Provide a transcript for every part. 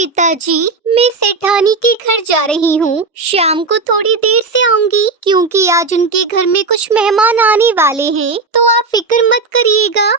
पिताजी, मैं सेठानी के घर जा रही हूँ। शाम को थोड़ी देर से आऊंगी क्योंकि आज उनके घर में कुछ मेहमान आने वाले हैं, तो आप फिक्र मत करिएगा।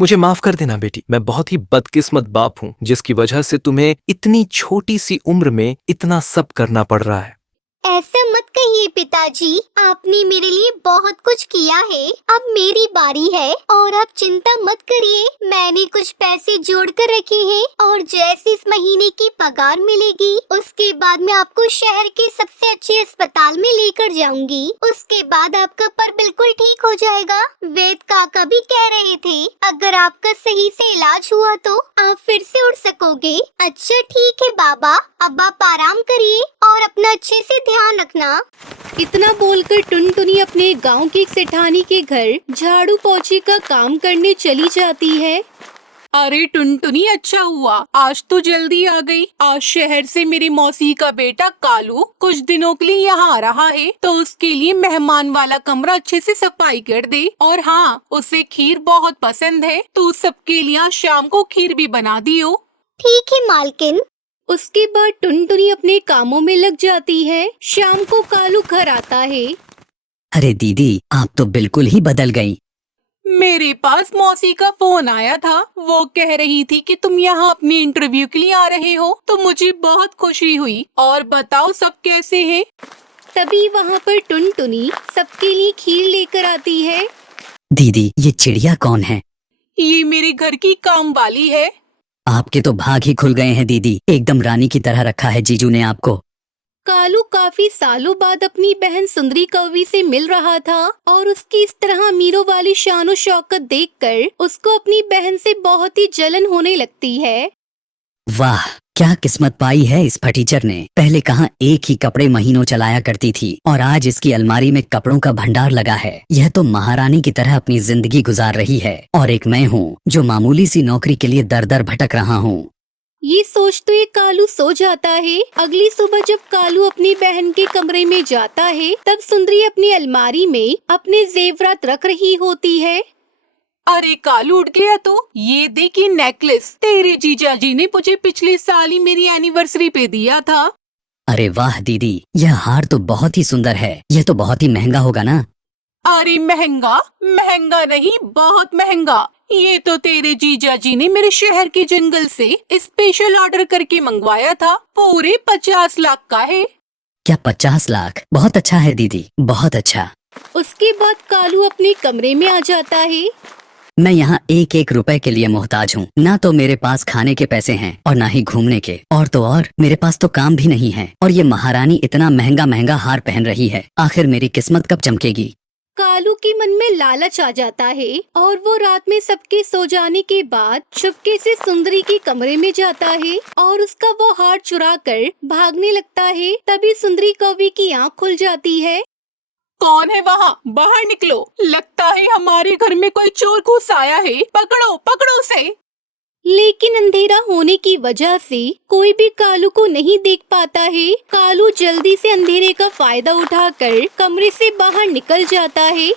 मुझे माफ कर देना बेटी, मैं बहुत ही बदकिस्मत बाप हूँ जिसकी वजह से तुम्हें इतनी छोटी सी उम्र में इतना सब करना पड़ रहा है। ऐसा मत कहिए पिताजी, आपने मेरे लिए बहुत कुछ किया है। अब मेरी बारी है और आप चिंता मत करिए। मैंने कुछ पैसे जोड़ कर रखे हैं और जैसे इस महीने की पगार मिलेगी उसके बाद मैं आपको शहर के सबसे अच्छे अस्पताल में लेकर जाऊंगी। उसके बाद आपका पर बिल्कुल ठीक हो जाएगा। वेद काका भी कह रहे थे अगर आपका सही से इलाज हुआ तो आप फिर से उठ सकोगे। अच्छा ठीक है बाबा, अब आप आराम करिए और अपना अच्छे से ध्यान रखना। इतना बोलकर टुनटुनी अपने गांव की एक सेठानी के घर झाड़ू पोछी का काम करने चली जाती है। अरे टुनटुनी, अच्छा हुआ आज तो जल्दी आ गई। आज शहर से मेरी मौसी का बेटा कालू कुछ दिनों के लिए यहाँ आ रहा है, तो उसके लिए मेहमान वाला कमरा अच्छे से सफाई कर दे। और हाँ, उसे खीर बहुत पसंद है, तो सबके लिए आज शाम को खीर भी बना दियो। ठीक है मालकिन। उसके बाद टुनटुनी अपने कामों में लग जाती है। शाम को कालू घर आता है। अरे दीदी, आप तो बिल्कुल ही बदल गई। मेरे पास मौसी का फोन आया था, वो कह रही थी कि तुम यहाँ अपनी इंटरव्यू के लिए आ रहे हो, तो मुझे बहुत खुशी हुई। और बताओ सब कैसे हैं? तभी वहाँ पर टुनटुनी सबके लिए खीर लेकर आती है। दीदी, ये चिड़िया कौन है? ये मेरे घर की काम वाली है। आपके तो भाग ही खुल गए हैं दीदी, एकदम रानी की तरह रखा है जीजू ने आपको। कालू काफी सालों बाद अपनी बहन सुंदरी कौवी से मिल रहा था और उसकी इस तरह अमीरों वाली शानो शौकत देखकर उसको अपनी बहन से बहुत ही जलन होने लगती है। वाह, क्या किस्मत पाई है इस फटीचर ने। पहले कहाँ एक ही कपड़े महीनों चलाया करती थी और आज इसकी अलमारी में कपड़ों का भंडार लगा है। यह तो महारानी की तरह अपनी जिंदगी गुजार रही है और एक मैं हूँ जो मामूली सी नौकरी के लिए दर दर भटक रहा हूँ। ये सोच तो ये कालू सो जाता है। अगली सुबह जब कालू अपनी बहन के कमरे में जाता है तब सुंदरी अपनी अलमारी में अपने जेवरात रख रही होती है। अरे कालू, उठ गया तो ये देखी नेकलेस तेरे जीजा जी ने मुझे पिछले साल ही मेरी एनिवर्सरी पे दिया था। अरे वाह दीदी, यह हार तो बहुत ही सुंदर है। यह तो बहुत ही महंगा होगा ना? अरे महंगा महंगा नहीं, बहुत महंगा। ये तो तेरे जीजा जी ने मेरे शहर के जंगल से स्पेशल ऑर्डर करके मंगवाया था। पूरे 50 लाख का है। क्या 50 लाख? बहुत अच्छा है दीदी, बहुत अच्छा। उसके बाद कालू अपने कमरे में आ जाता है। मैं यहाँ एक एक रुपए के लिए मोहताज हूँ। ना तो मेरे पास खाने के पैसे हैं और ना ही घूमने के, और तो और मेरे पास तो काम भी नहीं है। और ये महारानी इतना महंगा महंगा हार पहन रही है, आखिर मेरी किस्मत कब चमकेगी? कालू के मन में लालच आ जाता है और वो रात में सबके सो जाने के बाद चुपके से सुंदरी के कमरे में जाता है और उसका वो हार चुरा कर भागने लगता है। तभी सुंदरी कौवी की आँख खुल जाती है। कौन है वहाँ? बाहर निकलो, लगता है हमारे घर में कोई चोर घुस आया है। पकड़ो पकड़ो उसे। लेकिन अंधेरा होने की वजह से कोई भी कालू को नहीं देख पाता है। कालू जल्दी से अंधेरे का फायदा उठाकर कमरे से बाहर निकल जाता है।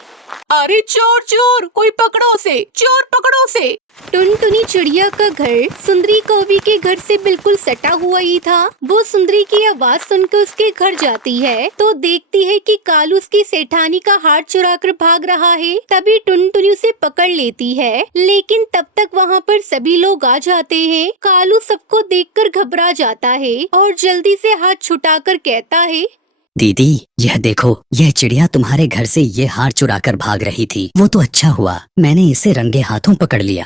अरे चोर चोर, कोई पकड़ो उसे, चोर पकड़ो उसे। टुनटुनी चिड़िया का घर सुंदरी कौवी के घर से बिल्कुल सटा हुआ ही था। वो सुंदरी की आवाज सुनकर उसके घर जाती है तो देखती है कि कालू उसकी सेठानी का हार चुरा कर भाग रहा है। तभी टुनटुनी उसे पकड़ लेती है, लेकिन तब तक वहाँ पर सभी लोग आ जाते हैं। कालू सबको देखकर घबरा जाता है और जल्दी से हाथ छुटाकर कहता है, दीदी यह देखो, यह चिड़िया तुम्हारे घर से ये हार चुरा कर भाग रही थी। वो तो अच्छा हुआ मैंने इसे रंगे हाथों पकड़ लिया।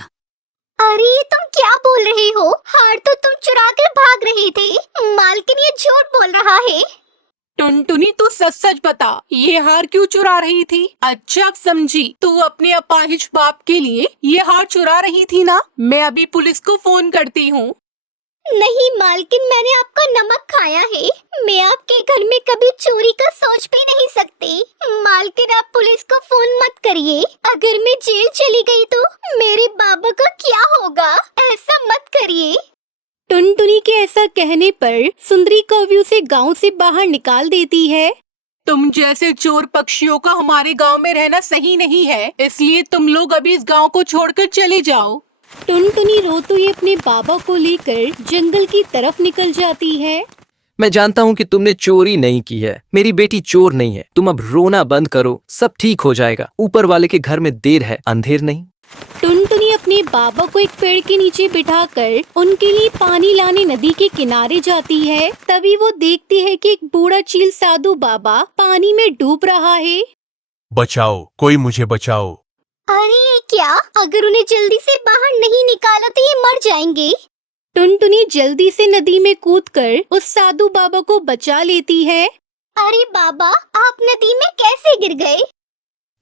अरे ये तुम क्या बोल रहे हो? हार तो तुम चुरा कर भाग रहे थे। मालकिन ये झूठ बोल रहा है। टुनटुनी, तू सच सच बता, ये हार क्यों चुरा रही थी? अच्छा अब समझी, तू अपने अपाहिज बाप के लिए ये हार चुरा रही थी ना? मैं अभी पुलिस को फोन करती हूँ। नहीं मालकिन, मैंने आपका नमक खाया है। मैं आपके घर में कभी चोरी का सोच भी नहीं सकती। मालकिन आप पुलिस को फोन मत करिए। अगर मैं जेल चली गई तो मेरे बाबा का क्या होगा? ऐसा मत करिए। टुनटुनी के ऐसा कहने पर सुंदरी कौवी उसे गांव से बाहर निकाल देती है। तुम जैसे चोर पक्षियों का हमारे गांव में रहना सही नहीं है, इसलिए तुम लोग अभी इस गांव को छोड़कर चले जाओ। टुनटुनी रोते हुए अपने बाबा को लेकर जंगल की तरफ निकल जाती है। मैं जानता हूँ कि तुमने चोरी नहीं की है। मेरी बेटी चोर नहीं है। तुम अब रोना बंद करो, सब ठीक हो जाएगा। ऊपर वाले के घर में देर है, अंधेर नहीं। टुनटुनी अपने बाबा को एक पेड़ के नीचे बिठाकर उनके लिए पानी लाने नदी के किनारे जाती है। तभी वो देखती है कि एक बूढ़ा चील साधु बाबा पानी में डूब रहा है। बचाओ, कोई मुझे बचाओ। अरे ये क्या? अगर उन्हें जल्दी से बाहर नहीं निकाला तो ये मर जाएंगे। टुनटुनी जल्दी से नदी में कूदकर उस साधु बाबा को बचा लेती है। अरे बाबा, आप नदी में कैसे गिर गए?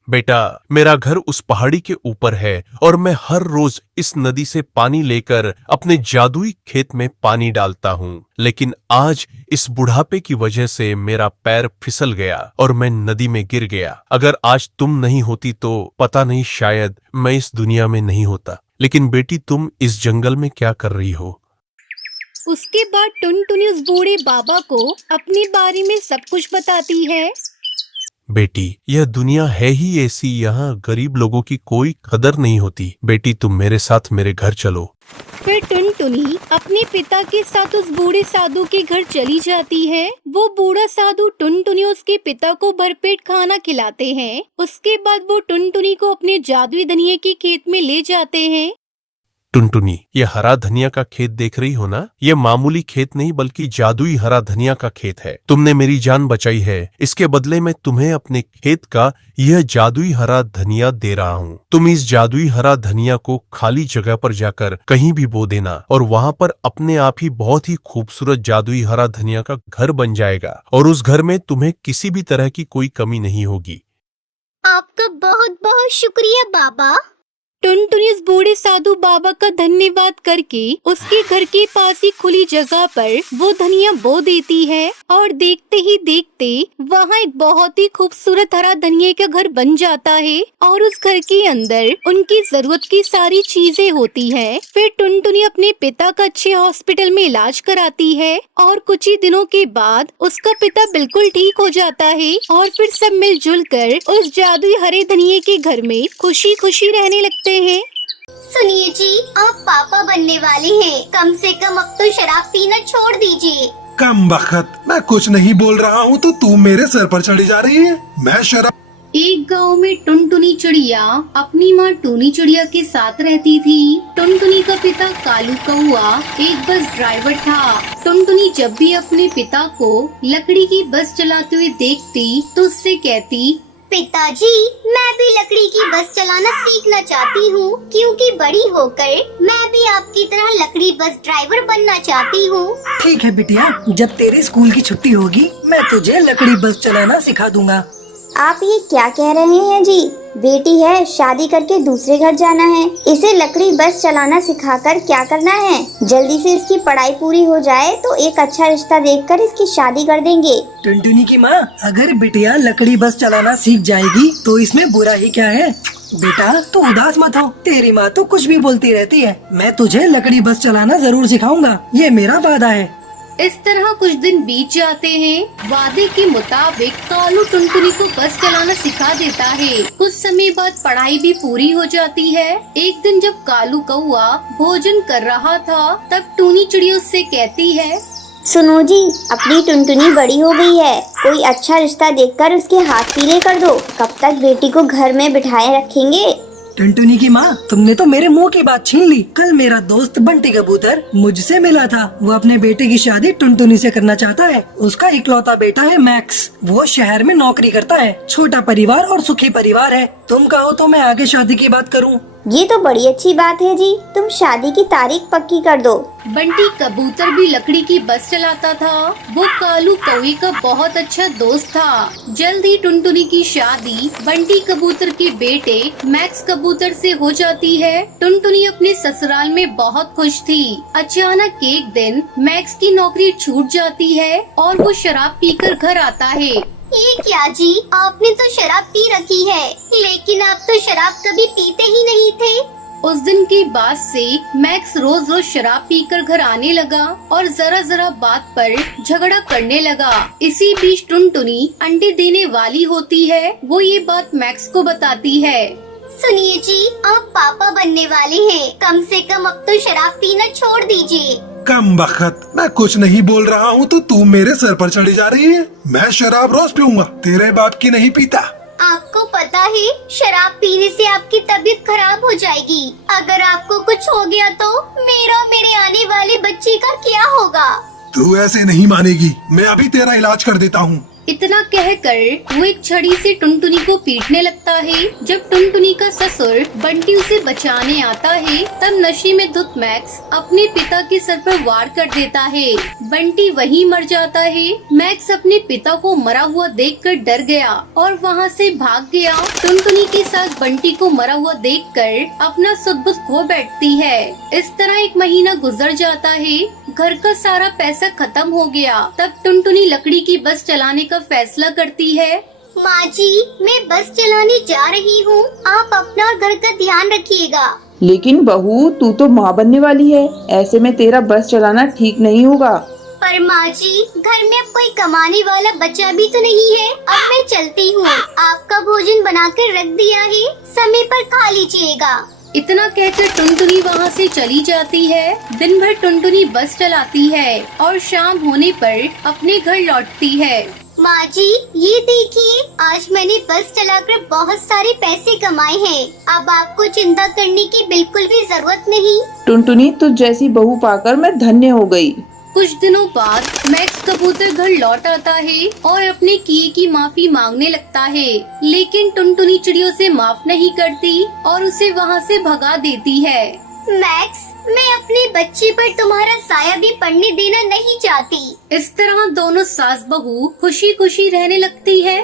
बेटा, मेरा घर उस पहाड़ी के ऊपर है और मैं हर रोज इस नदी से पानी लेकर अपने जादुई खेत में पानी डालता हूँ। लेकिन आज इस बुढ़ापे की वजह से मेरा पैर फिसल गया और मैं नदी में गिर गया। अगर आज तुम नहीं होती तो पता नहीं, शायद मैं इस दुनिया में नहीं होता। लेकिन बेटी, तुम इस जंगल में क्या कर रही हो? उसके बाद टुनटुनी उस बूढ़े बाबा को अपने बारे में सब कुछ बताती है। बेटी, यह दुनिया है ही ऐसी, यहाँ गरीब लोगों की कोई कदर नहीं होती। बेटी, तुम मेरे साथ मेरे घर चलो। फिर टुनटुनी अपने पिता के साथ उस बूढ़े साधु के घर चली जाती है। वो बूढ़ा साधु टुनटुनी और उसके पिता को भरपेट खाना खिलाते हैं। उसके बाद वो टुनटुनी को अपने जादुई धनिया के खेत में ले जाते हैं। टुनटुनी, ये हरा धनिया का खेत देख रही हो ना? ये मामूली खेत नहीं बल्कि जादुई हरा धनिया का खेत है। तुमने मेरी जान बचाई है, इसके बदले मैं तुम्हें अपने खेत का यह जादुई हरा धनिया दे रहा हूँ। तुम इस जादुई हरा धनिया को खाली जगह पर जाकर कहीं भी बो देना और वहाँ पर अपने आप ही बहुत ही खूबसूरत जादुई हरा धनिया का घर बन जाएगा और उस घर में तुम्हें किसी भी तरह की कोई कमी नहीं होगी। आपका बहुत बहुत शुक्रिया बाबा। टुनटुनी उस बूढ़े साधु बाबा का धन्यवाद करके उसके घर के पास ही खुली जगह पर वो धनिया बो देती है और देखते ही देखते वहाँ एक बहुत ही खूबसूरत हरा धनिया का घर बन जाता है और उस घर के अंदर उनकी जरूरत की सारी चीजें होती हैं। फिर टुनटुनी अपने पिता का अच्छे हॉस्पिटल में इलाज कराती है और कुछ ही दिनों के बाद उसका पिता बिल्कुल ठीक हो जाता है और फिर सब मिलजुल कर उस जादुई हरे धनिये के घर में खुशी खुशी रहने लगते हैं। सुनिए जी, आप पापा बनने वाले हैं। कम से कम अब तो शराब पीना छोड़ दीजिए। कम बखत, मैं कुछ नहीं बोल रहा हूँ तो तू मेरे सर पर चढ़ी जा रही है। मैं शराब। एक गांव में टुनटुनी चिड़िया अपनी माँ टूनी चिड़िया के साथ रहती थी। टुनटुनी का पिता कालू कौआ एक बस ड्राइवर था। टुनटुनी जब भी अपने पिता को लकड़ी की बस चलाते हुए देखती तो उससे कहती, पिताजी, मैं भी लकड़ी की बस चलाना सीखना चाहती हूँ क्योंकि बड़ी होकर मैं भी आपकी तरह लकड़ी बस ड्राइवर बनना चाहती हूँ। ठीक है बिटिया, जब तेरे स्कूल की छुट्टी होगी मैं तुझे लकड़ी बस चलाना सिखा दूंगा। आप ये क्या कह रहे हैं जी? बेटी है, शादी करके दूसरे घर जाना है, इसे लकड़ी बस चलाना सिखाकर क्या करना है? जल्दी से इसकी पढ़ाई पूरी हो जाए तो एक अच्छा रिश्ता देखकर इसकी शादी कर देंगे। टुनटुनी की माँ, अगर बिटिया लकड़ी बस चलाना सीख जाएगी तो इसमें बुरा ही क्या है? बेटा तू उदास मत हो, तेरी माँ तो कुछ भी बोलती रहती है। मैं तुझे लकड़ी बस चलाना जरूर सिखाऊंगा, ये मेरा वादा है। इस तरह कुछ दिन बीत जाते हैं। वादे के मुताबिक कालू टुनटुनी को बस चलाना सिखा देता है। कुछ समय बाद पढ़ाई भी पूरी हो जाती है। एक दिन जब कालू कौआ भोजन कर रहा था तब टूनी चिड़िया उससे कहती है, सुनो जी, अपनी टुनटुनी बड़ी हो गई है, कोई अच्छा रिश्ता देखकर उसके हाथ पीले कर दो। कब तक बेटी को घर में बिठाए रखेंगे? टुनटुनी की माँ, तुमने तो मेरे मुंह की बात छीन ली। कल मेरा दोस्त बंटी कबूतर मुझसे मिला था। वो अपने बेटे की शादी टुनटुनी से करना चाहता है। उसका इकलौता बेटा है मैक्स। वो शहर में नौकरी करता है। छोटा परिवार और सुखी परिवार है। तुम कहो तो मैं आगे शादी की बात करूँ। ये तो बड़ी अच्छी बात है जी, तुम शादी की तारीख पक्की कर दो। बंटी कबूतर भी लकड़ी की बस चलाता था। वो कालू कौवे का बहुत अच्छा दोस्त था। जल्द ही टुनटुनी की शादी बंटी कबूतर के बेटे मैक्स कबूतर से हो जाती है। टुनटुनी अपने ससुराल में बहुत खुश थी। अचानक एक दिन मैक्स की नौकरी छूट जाती है और वो शराब पीकर घर आता है। ये क्या जी, आपने तो शराब पी रखी है, लेकिन आप तो शराब कभी पीते ही नहीं थे। उस दिन के बाद से मैक्स रोज रोज शराब पीकर घर आने लगा और जरा जरा बात पर झगड़ा करने लगा। इसी बीच टुनटुनी अंडे देने वाली होती है। वो ये बात मैक्स को बताती है। सुनिए जी, आप पापा बनने वाले हैं, कम से कम अब तो शराब पीना छोड़ दीजिए। कम बखत, मैं कुछ नहीं बोल रहा हूँ तो तू मेरे सर पर चढ़ी जा रही है। मैं शराब रोज पीऊंगा, तेरे बाप की नहीं पीता। आपको पता है शराब पीने से आपकी तबीयत खराब हो जाएगी। अगर आपको कुछ हो गया तो मेरा और मेरे आने वाले बच्चे का क्या होगा? तू ऐसे नहीं मानेगी, मैं अभी तेरा इलाज कर देता हूँ। इतना कहकर वो एक छड़ी से टुनटुनी को पीटने लगता है। जब टुनटुनी का ससुर बंटी उसे बचाने आता है, तब नशे में धुत मैक्स अपने पिता के सर पर वार कर देता है। बंटी वहीं मर जाता है। मैक्स अपने पिता को मरा हुआ देखकर डर गया और वहाँ से भाग गया। टुनटुनी की सास बंटी को मरा हुआ देखकर अपना सुध-बुध खो बैठती है। इस तरह 1 महीना गुजर जाता है। घर का सारा पैसा खत्म हो गया। तब टुनटुनी लकड़ी की बस चलाने का फैसला करती है। माँ जी, मैं बस चलाने जा रही हूँ, आप अपना और घर का ध्यान रखिएगा। लेकिन बहू, तू तो माँ बनने वाली है, ऐसे में तेरा बस चलाना ठीक नहीं होगा। पर माँ जी, घर में अब कोई कमाने वाला बच्चा भी तो नहीं है। अब मैं चलती हूँ, आपका भोजन बनाकर रख दिया है, समय पर खा लीजिएगा। इतना कहकर टुनटुनी वहाँ से चली जाती है। दिन भर टुनटुनी बस चलाती है और शाम होने पर अपने घर लौटती है। माँ जी, ये देखिए, आज मैंने बस चलाकर बहुत सारे पैसे कमाए हैं। अब आपको चिंता करने की बिल्कुल भी जरूरत नहीं। टुनटुनी, तुझ जैसी बहू पाकर मैं धन्य हो गई। कुछ दिनों बाद मैक्स कबूतर घर लौट आता है और अपने किए की माफी मांगने लगता है, लेकिन टुनटुनी चिड़ियों से माफ नहीं करती और उसे वहाँ से भगा देती है। मैक्स, मैं अपने बच्चे पर तुम्हारा साया भी पड़ने देना नहीं चाहती। इस तरह दोनों सास बहू खुशी खुशी रहने लगती है।